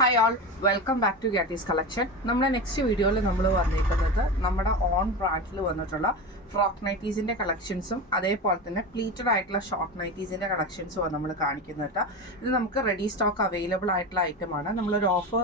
Hi all, welcome back to ഗാറ്റീസ് collection. നമ്മുടെ next വീഡിയോയിൽ നമ്മൾ വന്നിരിക്കുന്നത് നമ്മുടെ ഓൺ ബ്രാൻഡിൽ വന്നിട്ടുള്ള ഫ്രോക്ക് നൈറ്റീസിൻ്റെ കളക്ഷൻസും അതേപോലെ തന്നെ പ്ലീറ്റഡ് ആയിട്ടുള്ള ഷോർട്ട് നൈറ്റീസിൻ്റെ കളക്ഷൻസുമാണ് നമ്മൾ കാണിക്കുന്നത്. ഇത് നമുക്ക് റെഡി സ്റ്റോക്ക് അവൈലബിൾ ആയിട്ടുള്ള ഐറ്റമാണ്. നമ്മളൊരു ഓഫർ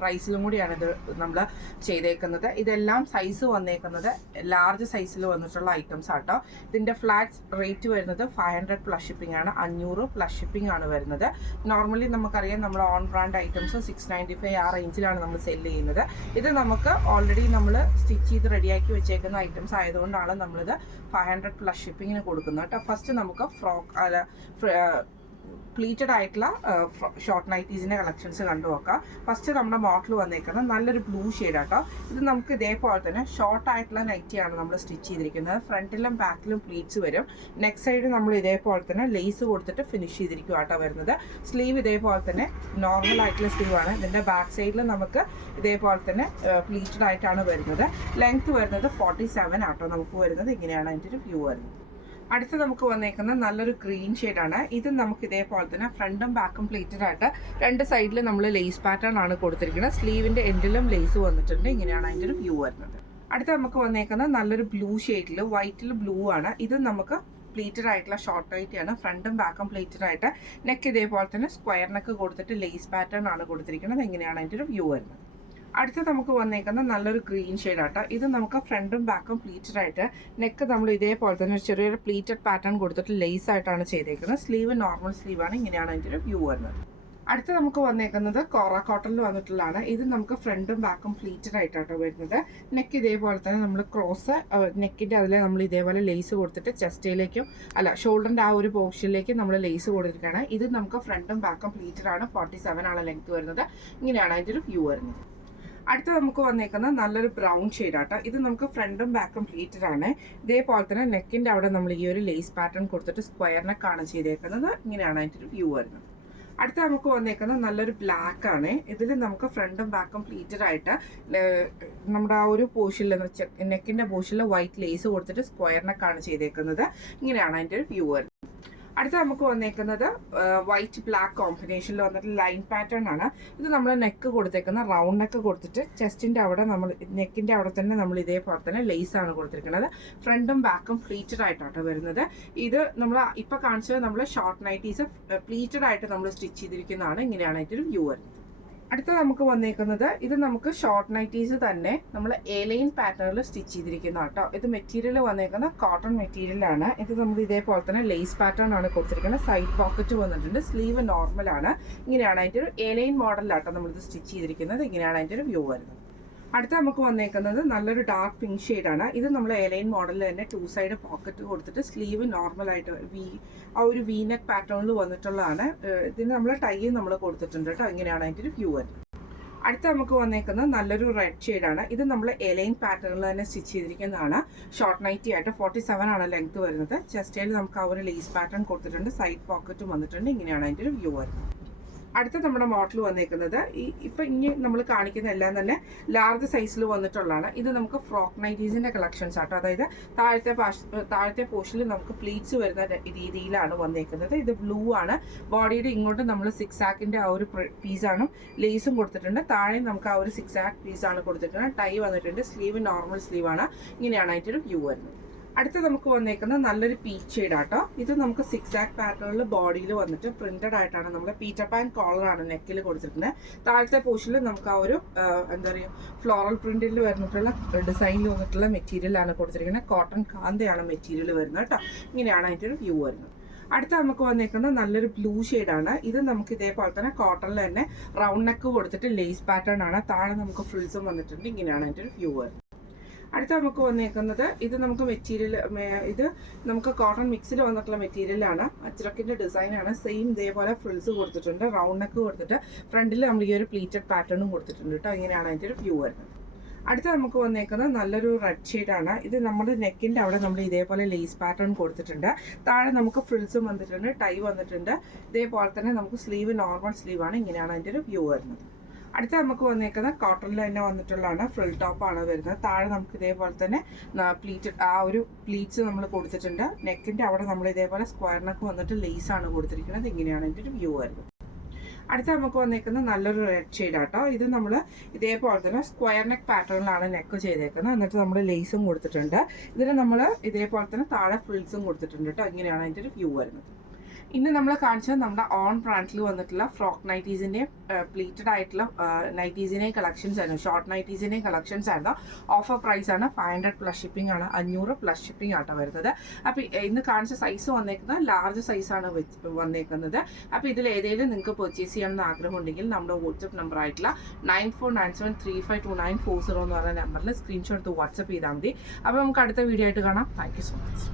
പ്രൈസിലും കൂടിയാണ് ഇത് നമ്മൾ ചെയ്തേക്കുന്നത്. ഇതെല്ലാം സൈസ് വന്നേക്കുന്നത് ലാർജ് സൈസിൽ വന്നിട്ടുള്ള ഐറ്റംസ് ആട്ടോ. ഇതിൻ്റെ ഫ്ലാറ്റ് റേറ്റ് വരുന്നത് 500 പ്ലസ് ഷിപ്പിംഗ് ആണ്, 500 പ്ലസ് ഷിപ്പിംഗ് ആണ് വരുന്നത്. നോർമലി നമുക്കറിയാം നമ്മൾ ഓൺ ബ്രാൻഡ് ഐറ്റംസ് 695 ആ റേഞ്ചിലാണ് നമ്മൾ സെല്ല് ചെയ്യുന്നത്. ഇത് നമുക്ക് ഓൾറെഡി നമ്മൾ സ്റ്റിച്ച് ചെയ്ത് റെഡിയാക്കി വെച്ചേക്കുന്ന ഐറ്റംസ് ആയതുകൊണ്ടാണ് നമ്മളിത് 500 പ്ലസ് ഷിപ്പിങ്ങിന് കൊടുക്കുന്നത് കേട്ടോ. ഫസ്റ്റ് നമുക്ക് പ്ലീറ്റഡ് ആയിട്ടുള്ള ഷോർട്ട് നൈറ്റീസിൻ്റെ കളക്ഷൻസ് കണ്ടു നോക്കാം. ഫസ്റ്റ് നമ്മുടെ മോഡൽ വന്നേക്കുന്നത് നല്ലൊരു ബ്ലൂ ഷെയ്ഡാട്ടോ. ഇത് നമുക്ക് ഇതേപോലെ തന്നെ ഷോർട്ട് ആയിട്ടുള്ള നൈറ്റിയാണ് നമ്മൾ സ്റ്റിച്ച് ചെയ്തിരിക്കുന്നത്. ഫ്രണ്ടിലും ബാക്കിലും പ്ലീറ്റ്സ് വരും. നെക്സ്റ്റ് സൈഡ് നമ്മൾ ഇതേപോലെ തന്നെ ലേസ് കൊടുത്തിട്ട് ഫിനിഷ് ചെയ്തിരിക്കും ആട്ടോ വരുന്നത്. സ്ലീവ് ഇതേപോലെ തന്നെ നോർമൽ ആയിട്ടുള്ള സ്ലീവാണ്. ഇതിൻ്റെ ബാക്ക് സൈഡിൽ നമുക്ക് ഇതേപോലെ തന്നെ പ്ലീറ്റഡ് ആയിട്ടാണ് വരുന്നത്. ലെങ്ത് വരുന്നത് 47 ആട്ടോ നമുക്ക് വരുന്നത്. ഇങ്ങനെയാണ് അതിൻ്റെ ഒരു വ്യൂ വരുന്നത്. അടുത്ത് നമുക്ക് വന്നേക്കുന്നത് നല്ലൊരു ഗ്രീൻ ഷെയ്ഡാണ്. ഇത് നമുക്ക് ഇതേപോലെ തന്നെ ഫ്രണ്ടും ബാക്കും പ്ലീറ്റഡ് ആയിട്ട് രണ്ട് സൈഡിൽ നമ്മൾ ലേസ് പാറ്റേൺ ആണ് കൊടുത്തിരിക്കുന്നത്. സ്ലീവിൻ്റെ എൻഡിലും ലേസ് വന്നിട്ടുണ്ട്. ഇങ്ങനെയാണ് അതിൻ്റെ ഒരു വ്യൂ വരുന്നത്. അടുത്ത് നമുക്ക് വന്നേക്കുന്നത് നല്ലൊരു ബ്ലൂ ഷെയ്ഡിൽ വൈറ്റിൽ ബ്ലൂ ആണ്. ഇത് നമുക്ക് പ്ലീറ്റഡ് ആയിട്ടുള്ള ഷോർട്ട് നൈറ്റിയാണ്. ഫ്രണ്ടും ബാക്കും പ്ലീറ്റഡ് ആയിട്ട് നെക്ക് ഇതേപോലെ തന്നെ സ്ക്വയർ നെക്ക് കൊടുത്തിട്ട് ലേസ് പാറ്റേൺ ആണ് കൊടുത്തിരിക്കുന്നത്. ഇങ്ങനെയാണ് അതിൻ്റെ ഒരു വ്യൂ വരുന്നത്. അടുത്ത് നമുക്ക് വന്നേക്കുന്ന നല്ലൊരു ഗ്രീൻ ഷെയ്ഡാട്ടോ. ഇത് നമുക്ക് ഫ്രണ്ടും ബാക്കും പ്ലീറ്റഡ് ആയിട്ട് നെക്ക് നമ്മൾ ഇതേപോലെ തന്നെ ഒരു ചെറിയൊരു പ്ലീറ്റഡ് പാറ്റേൺ കൊടുത്തിട്ട് ലേസ് ആയിട്ടാണ് ചെയ്തേക്കുന്നത്. സ്ലീവ് നോർമൽ സ്ലീവാണ്. ഇങ്ങനെയാണ് അതിൻ്റെ ഒരു വ്യൂ വരുന്നത്. അടുത്ത് നമുക്ക് വന്നേക്കുന്നത് കോറ കോട്ടണിൽ വന്നിട്ടുള്ളതാണ്. ഇത് നമുക്ക് ഫ്രണ്ടും ബാക്കും പ്ലീറ്റഡ് ആയിട്ടാട്ടോ വരുന്നത്. നെക്ക് ഇതേപോലെ തന്നെ നമ്മൾ ക്രോസ് നെക്കിൻ്റെ അതിൽ നമ്മൾ ഇതേപോലെ ലേസ് കൊടുത്തിട്ട് ചെസ്റ്റിലേക്കും ഷോൾഡറിൻ്റെ ആ ഒരു പോർഷനിലേക്ക് നമ്മൾ ലേസ് കൊടുത്തിരിക്കുകയാണ്. ഇത് നമുക്ക് ഫ്രണ്ടും ബാക്കും പ്ലീറ്റഡ് ആണ്. 47 ആണ് ലെങ്ത് വരുന്നത്. ഇങ്ങനെയാണ് അതിൻ്റെ ഒരു വ്യൂ വരുന്നത്. അടുത്ത് നമുക്ക് വന്നേക്കുന്നത് നല്ലൊരു ബ്രൗൺ ഷെയ്ഡാട്ടോ. ഇത് നമുക്ക് ഫ്രണ്ടും ബാക്കും പ്ലീറ്റഡ് ആണ്. ഇതേപോലെ തന്നെ നെക്കിൻ്റെ അവിടെ നമ്മൾ ഈ ഒരു ലേസ് പാറ്റേൺ കൊടുത്തിട്ട് സ്ക്വയർ നെക്കാണ് ചെയ്തേക്കുന്നത്. ഇങ്ങനെയാണ് അതിൻ്റെ ഒരു വ്യൂ വരുന്നത്. അടുത്ത് നമുക്ക് വന്നേക്കുന്നത് നല്ലൊരു ബ്ലാക്ക് ആണ്. ഇതിൽ നമുക്ക് ഫ്രണ്ടും ബാക്കും പ്ലീറ്റഡ് ആയിട്ട് നമ്മുടെ ആ ഒരു പോർഷനിൽ നെക്കിൻ്റെ പോർഷനിൽ വൈറ്റ് ലേസ് കൊടുത്തിട്ട് സ്ക്വയർ നെക്കാണ് ചെയ്തേക്കുന്നത്. ഇങ്ങനെയാണ് അതിൻ്റെ ഒരു വ്യൂ വരുന്നത്. അടുത്ത നമുക്ക് വന്നേക്കുന്നത് വൈറ്റ് ബ്ലാക്ക് കോമ്പിനേഷനിൽ വന്നിട്ട് ലൈൻ പാറ്റേൺ ആണ്. ഇത് നമ്മൾ നെക്ക് കൊടുത്തേക്കുന്ന റൗണ്ട് നെക്ക് കൊടുത്തിട്ട് ചെസ്റ്റിൻ്റെ അവിടെ നമ്മൾ നെക്കിൻ്റെ അവിടെ തന്നെ നമ്മൾ ഇതേപോലെ തന്നെ ലേസ് ആണ് കൊടുത്തിരിക്കുന്നത്. ഫ്രണ്ടും ബാക്കും പ്ലീറ്റഡ് ആയിട്ടാണ് വരുന്നത്. ഇത് നമ്മൾ ഇപ്പോൾ കാണിച്ചത് നമ്മൾ ഷോർട്ട് നൈറ്റീസ് പ്ലീറ്റഡ് ആയിട്ട് നമ്മൾ സ്റ്റിച്ച് ചെയ്തിരിക്കുന്നതാണ്. ഇങ്ങനെയാണ് അതിൻ്റെ ഒരു വ്യൂ വരുന്നത്. അടുത്ത നമുക്ക് വന്നേക്കുന്നത് ഇത് നമുക്ക് ഷോർട്ട് നൈറ്റീസ് തന്നെ നമ്മൾ എലൈൻ പാറ്റേണിൽ സ്റ്റിച്ച് ചെയ്തിരിക്കുന്ന കേട്ടോ. ഇത് മെറ്റീരിയൽ വന്നേക്കുന്ന കോട്ടൺ മെറ്റീരിയലാണ്. ഇത് നമ്മൾ ഇതേപോലെ തന്നെ ലേസ് പാറ്റേൺ ആണ് കൊടുത്തിരിക്കുന്നത്. സൈഡ് പോക്കറ്റ് വന്നിട്ടുണ്ട്. സ്ലീവ് നോർമലാണ്. ഇങ്ങനെയാണ് അതിൻ്റെ ഒരു എലൈൻ മോഡലാട്ടോ നമ്മളിത് സ്റ്റിച്ച് ചെയ്തിരിക്കുന്നത്. ഇങ്ങനെയാണ് അതിൻ്റെ ഒരു വ്യൂ വരുന്നത്. അടുത്ത നമുക്ക് വന്നേക്കുന്നത് നല്ലൊരു ഡാർക്ക് പിങ്ക് ഷെയ്ഡാണ്. ഇത് നമ്മൾ എലൈൻ മോഡലിൽ തന്നെ 2 സൈഡ് പോക്കറ്റ് കൊടുത്തിട്ട് സ്ലീവ് നോർമലായിട്ട് ആ ഒരു വി നെക്ക് പാറ്റേണിൽ വന്നിട്ടുള്ളതാണ്. ഇതിന് നമ്മൾ ടൈ നമ്മൾ കൊടുത്തിട്ടുണ്ട് കേട്ടോ. ഇങ്ങനെയാണ് അതിൻ്റെ ഒരു വ്യൂ വരുന്നത്. അടുത്ത നമുക്ക് വന്നേക്കുന്നത് നല്ലൊരു റെഡ് ഷെയ്ഡാണ്. ഇത് നമ്മൾ എലൈൻ പാറ്റേണിൽ തന്നെ സ്റ്റിച്ച് ചെയ്തിരിക്കുന്നതാണ്. ഷോർട്ട് നൈറ്റി ആയിട്ട് 47 ആണ് ലെങ്ത് വരുന്നത്. ചെസ്റ്റയിൽ നമുക്ക് ആ ഒരു ലേസ് പാറ്റേൺ കൊടുത്തിട്ടുണ്ട്. സൈഡ് പോക്കറ്റും വന്നിട്ടുണ്ട്. ഇങ്ങനെയാണ് അതിൻ്റെ ഒരു വ്യൂ വരുന്നത്. അടുത്ത നമ്മുടെ മോഡൽ വന്നേക്കുന്നത് ഇപ്പം ഇനി നമ്മൾ കാണിക്കുന്ന എല്ലാം തന്നെ ലാർജ് സൈസിൽ വന്നിട്ടുള്ളതാണ്. ഇത് നമുക്ക് ഫ്രോക്ക് നൈറ്റീസിൻ്റെ കളക്ഷൻസ് ആട്ടോ. അതായത് താഴത്തെ പോർഷനിൽ നമുക്ക് പ്ലീറ്റ്സ് വരുന്ന രീതിയിലാണ് വന്നേക്കുന്നത്. ഇത് ബ്ലൂ ആണ്. ബോഡിയുടെ ഇങ്ങോട്ട് നമ്മൾ 6 ആക്കിൻ്റെ ആ ഒരു പീസാണ് ലേസും കൊടുത്തിട്ടുണ്ട്. താഴെ നമുക്ക് ആ ഒരു 6 ആക്ക് പീസാണ് കൊടുത്തിട്ടുണ്ട്. ടൈ വന്നിട്ടുണ്ട്. സ്ലീവ് നോർമൽ സ്ലീവാണ്. ഇങ്ങനെയാണ് അതിൻ്റെ ഒരു വ്യൂ വരുന്നത്. അടുത്ത് നമുക്ക് വന്നേക്കുന്നത് നല്ലൊരു പീച്ച് ഷെയ്ഡാട്ടോ. ഇത് നമുക്ക് 6 ആക്ക് പാറ്റേണിൽ ബോഡിയിൽ വന്നിട്ട് പ്രിന്റഡ് ആയിട്ടാണ് നമ്മൾ പീറ്റർ പാൻ കോളറാണ് നെക്കിൽ കൊടുത്തിട്ടുണ്ട്. താഴത്തെ പോർഷനിൽ നമുക്ക് ആ ഒരു എന്താ പറയുക ഫ്ലോറൽ പ്രിന്റിൽ വന്നിട്ടുള്ള ഡിസൈനിൽ വന്നിട്ടുള്ള മെറ്റീരിയലാണ് കൊടുത്തിരിക്കുന്നത്. കോട്ടൺ കാന്തയാണ് മെറ്റീരിയൽ വരുന്നത് കേട്ടോ. ഇങ്ങനെയാണ് അതിൻ്റെ ഒരു വ്യൂ വരുന്നത്. അടുത്ത നമുക്ക് വന്നേക്കുന്നത് നല്ലൊരു ബ്ലൂ ഷെയ്ഡാണ്. ഇത് നമുക്ക് ഇതേപോലെ തന്നെ കോട്ടണിൽ തന്നെ റൗണ്ട് നെക്ക് കൊടുത്തിട്ട് ലേസ് പാറ്റേൺ ആണ്. താഴെ നമുക്ക് ഫ്രിൽസും വന്നിട്ടുണ്ട്. ഇങ്ങനെയാണ് അതിൻ്റെ ഒരു വ്യൂ വരുന്നത്. അടുത്ത നമുക്ക് വന്നേക്കുന്നത് ഇത് നമുക്ക് മെറ്റീരിയൽ ഇത് നമുക്ക് കോട്ടൺ മിക്സിൽ വന്നിട്ടുള്ള മെറ്റീരിയലാണ്. അജ്രക്കിൻ്റെ ഡിസൈനാണ്. സെയിം ഇതേപോലെ ഫ്രിൽസ് കൊടുത്തിട്ടുണ്ട്. റൗണ്ട് നെക്ക് കൊടുത്തിട്ട് ഫ്രണ്ടിൽ നമ്മൾ ഈ ഒരു പ്ലീറ്റഡ് പാറ്റേണും കൊടുത്തിട്ടുണ്ട് കേട്ടോ. ഇങ്ങനെയാണ് അതിൻ്റെ ഒരു വ്യൂ വരുന്നത്. അടുത്ത നമുക്ക് വന്നേക്കുന്നത് നല്ലൊരു റെഡ് ഷെയ്ഡാണ്. ഇത് നമ്മുടെ നെക്കിൻ്റെ അവിടെ നമ്മൾ ഇതേപോലെ ലേസ് പാറ്റേൺ കൊടുത്തിട്ടുണ്ട്. താഴെ നമുക്ക് ഫ്രിൽസും വന്നിട്ടുണ്ട്. ടൈ വന്നിട്ടുണ്ട്. ഇതേപോലെ തന്നെ നമുക്ക് സ്ലീവ് നോർമൽ സ്ലീവാണ്. ഇങ്ങനെയാണ് അതിൻ്റെ ഒരു വ്യൂ വരുന്നത്. അടുത്ത നമുക്ക് വന്നേക്കുന്നത് കോട്ടണിൽ തന്നെ വന്നിട്ടുള്ളതാണ്. ഫ്രിൽ ടോപ്പാണ് വരുന്നത്. താഴെ നമുക്ക് ഇതേപോലെ തന്നെ പ്ലീറ്റഡ് ആ ഒരു പ്ലീറ്റ്സ് നമ്മൾ കൊടുത്തിട്ടുണ്ട്. നെക്കിൻ്റെ അവിടെ നമ്മൾ ഇതേപോലെ സ്ക്വയർ നെക്ക് വന്നിട്ട് ലേസാണ് കൊടുത്തിരിക്കുന്നത്. ഇങ്ങനെയാണ് ഇതിൻ്റെ ഒരു വ്യൂ വരുന്നത്. അടുത്ത നമുക്ക് വന്നേക്കുന്നത് നല്ലൊരു റെഡ് ഷെയ്ഡാട്ടോ. ഇത് നമ്മൾ ഇതേപോലെ തന്നെ സ്ക്വയർ നെക്ക് പാറ്റേണിലാണ് നെക്ക് ചെയ്തേക്കുന്നത്. എന്നിട്ട് നമ്മൾ ലേസും കൊടുത്തിട്ടുണ്ട്. ഇതിന് നമ്മൾ ഇതേപോലെ തന്നെ താഴെ ഫ്രിൽസും കൊടുത്തിട്ടുണ്ട് കേട്ടോ. ഇങ്ങനെയാണ് അതിൻ്റെ ഒരു വ്യൂ വരുന്നത്. ഇന്ന് നമ്മൾ കാണിച്ചത് നമ്മുടെ ഓൺ ബ്രാൻഡിൽ വന്നിട്ടുള്ള ഫ്രോക്ക് നൈറ്റീസിൻ്റെയും പ്ലീറ്റഡ് ആയിട്ടുള്ള നൈറ്റീസിൻ്റെയും കളക്ഷൻസ് ആയിരുന്നു, ഷോർട്ട് നൈറ്റീസിൻ്റെയും കളക്ഷൻസ് ആയിരുന്നു. ഓഫർ പ്രൈസ് ആണ്, 500 പ്ലസ് ഷിപ്പിംഗ് ആണ്, 500 പ്ലസ് ഷിപ്പിംഗ് ആട്ടോ വരുന്നത്. അപ്പോൾ ഇന്ന് കാണിച്ച സൈസ് വന്നേക്കുന്നത് ലാർജ് സൈസാണ് വന്നേക്കുന്നത്. അപ്പോൾ ഇതിൽ ഏതെങ്കിലും നിങ്ങൾക്ക് പർച്ചേസ് ചെയ്യണമെന്ന് ആഗ്രഹം ഉണ്ടെങ്കിൽ നമ്മുടെ വാട്സപ്പ് നമ്പർ ആയിട്ടുള്ള 9497352940 എന്ന് പറയുന്ന നമ്പറിൽ സ്ക്രീൻഷോട്ട് എടുത്ത് വാട്സപ്പ് ചെയ്താൽ മതി. അപ്പോൾ നമുക്ക് അടുത്ത വീഡിയോ ആയിട്ട് കാണാം. Thank you so much.